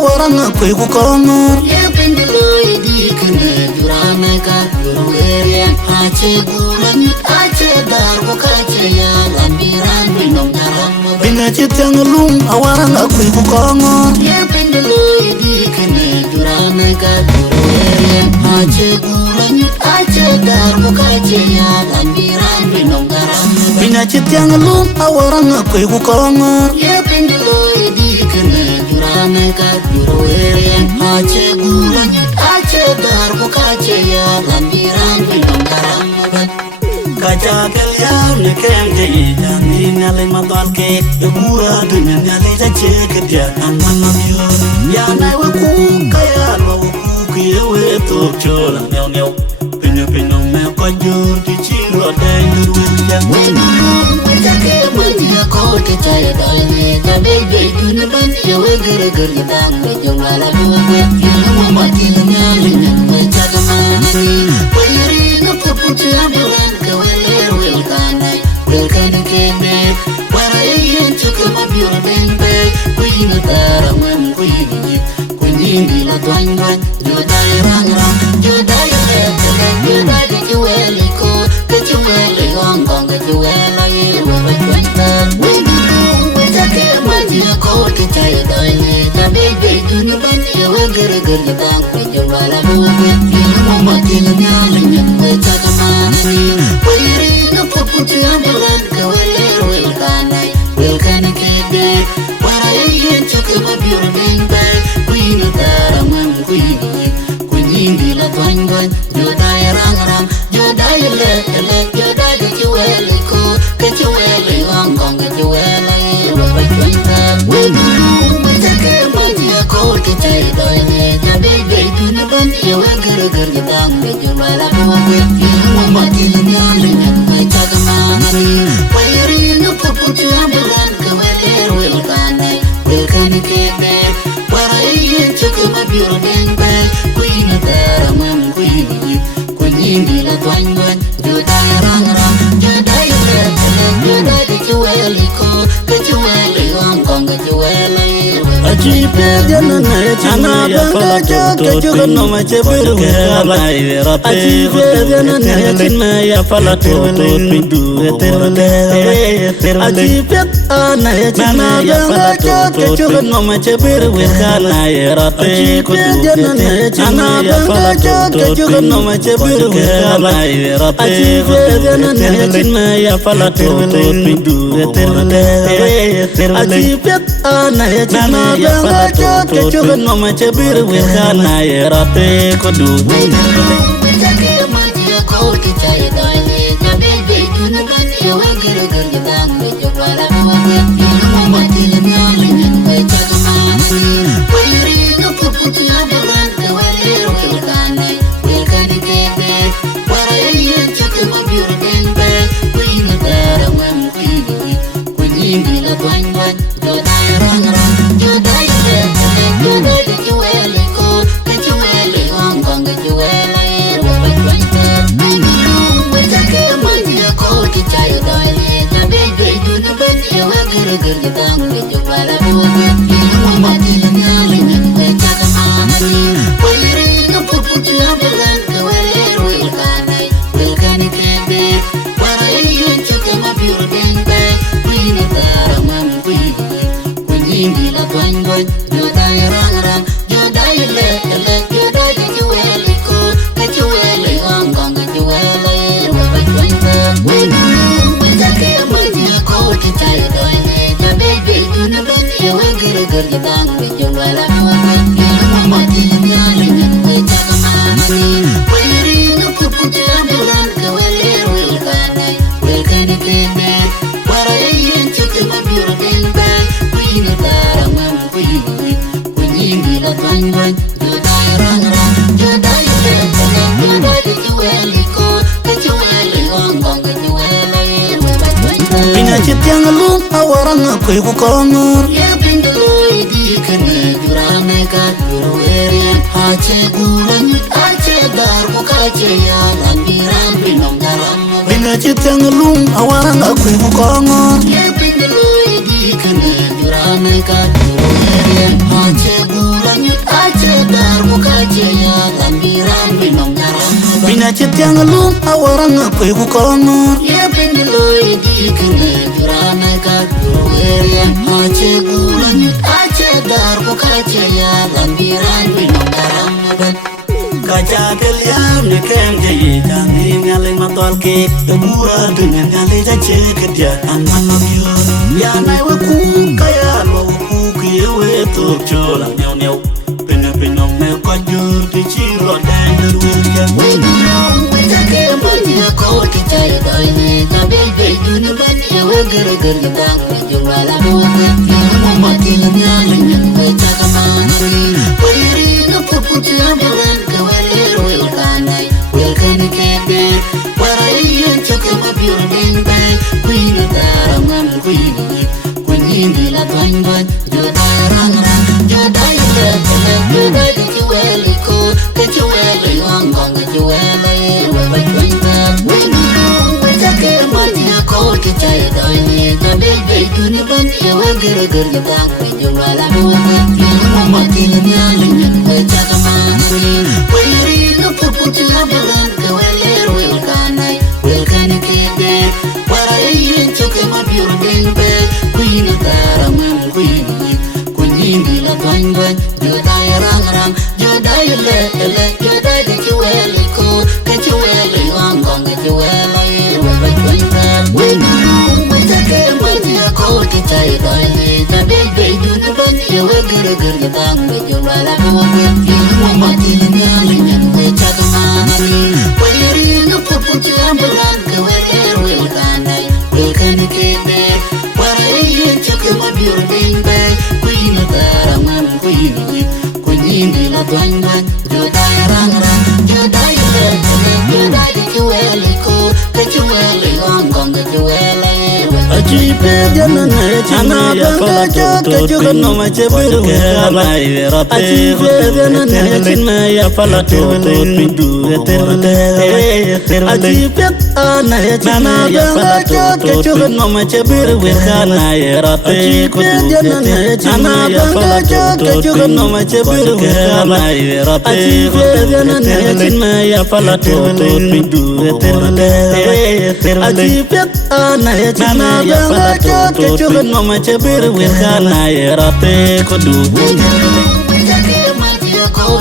awaranga kwe kukongor Yependelo di kene jurame ka juruere Hache gulan hache darbo kache ya Lambiran binong daram Bina chitang lung awaranga kwe kukongor Yependelo di kene jurame ka juruere Hache gulan hache darbo kache ya Lambiran binong daram Bina chitang lung awaranga kwe kukongor Yependelo di kene jurame ka juruere Hache gulan hache darbo kache ya Lambiran binong daram Kaja kalian ne kemje yani nale matal ke yura dunya nale jaje kerja anman namyo ya na waku kaya waku kiwe to chola neo neo pinyo pinyo me konjur di chiro dai nuru ya Jake manja ko ke chaya dai ka bebe tun ban ya we gere gere dang me jomala duwe ya mo mati na nyali me chaka mani wayri no puputi abulan ka Welcome to Kembe, where I ain't took a mobile bembe. Queen of Taraman, Queen, La Twangwan, you die rang, you die you die that you well go, that you well Hong Kong, that you well I went with a Kemania coat, the child, the baby, to the bunny, you will get a good down with your Malabu with you, Matilda, and with Takamani. Put your ambulance, go away, will can keep what I ain't took about your being back. Queen of Taraman, Queen, La Twangwan, you die around, you die let you die that you well go, that you well Hong Kong, that you well with a Kemania coat, the child, the baby, to the bunny, you will get a girl down with your Malabu with you, Matilda, Wayri no puputu ambulan ka will can keep where I ain't took my pure bang bang Queen of Taraman, Queen, La Twangwan, you die rang, you die you die that you well go, that you well Hong Kong, that you well Ajibe jana na chana banga choke choke no mache biru Ajibe jana na chana ya pala to pindu Ajibe ana chana banga choke choke no mache biru kana yerate jana na chana banga choke choke no mache biru Ajibe jana na chana ya pala to pindu Ajibe ana chana Banga choke choke no mache biru kana yerate kodu Jake manja ko ke chaya dai ka bebe tun ban ya we gere gere dang me jwala mo you mo matil nyali me chaka mani wayri no puputi abalan ka will can kebe wara yen choke ma biur bembe Queen Taraman, Queen, La Twangwan, you die rang you die that you well go, that you well Hong Kong, that you well Chitiang lung awaranga kwe kukongor Yependelo di kene jurame ka juruere Hache gulan hache darbo kache ya Lambiran binong daram Bina chitiang lung awaranga kwe kukongor Yependelo di kene jurame ka juruere Hache gulan Bukacia lambiran binong garam Bina cetiang lum awarang koi ku kolongor Ya pendeloi di kene jurana ka juruerian Ace bulan ace dar bukacia lambiran binong garam Kaja kalian nekem jayi Jani ngaleng matwal ke Murah dengan ngaleng jaje kediaan Mamamyo Ya nai waku kaya lo waku kiwe tuk colang nyau Penyong me kajur di ciro dan derwirya Wejake mania kau kicaya doine Tabel beiduni bania weger-ger gedang Jumala buwe Ilmu mati lenyalenyan Wejaka manari Wiri nupuputi amelan Kewelir wilkanai Wilkani kebe Warayan cuke mabiur dingbe Kuini tarangan kuini Kuini latwan-wan Jodai rang-rang Jodai lep-lep Jodai kecuali ku Kecuali ngong-ngong Kecuali wewek kuintar Winurung Wejake mania kau kicaya doini Tabel beiduni bania weger-ger gedang Jumala buwe Ilmu mati lenyalenyan Wejaka manari Wiri nupuputi amelan Kewelir wilkanai Wilkani kebe Warayan cuke mabiur dingbe Kuini tarangan kuini latwan-wan Jodai rang-rang Jodai le-le Jodai kecuali ku Kecuali ngong-ngong Kecuali wewek kuintar Winurung Wejake mania kau kicaya doini Tabel beiduni bania weger-ger gedang Jumala buwe Ilmu mati lenyalenyan Wejaka manari Wiri nupuputi amelan Kewelir wilkanai Wilkani kebe Warayan cuke mabiur dingbe Kuini tarangan kuini latwan-wan Jodai rang-rang Jodai le-le Jodai kecuali ku Kecuali ngong-ngong Kecuali Aci pejanan cina ya pala kejukan nama cebir Aci pejanan cina ya pala pindu Aci pejanan cina ya pala kejukan nama cebir Aci pejanan cina ya pala kejukan nama cebir Aci pejanan cina ya pala pindu Aci pejanan cina ya pala kejukan nama cebir Wirkana ya rate kudu Wejake mania kau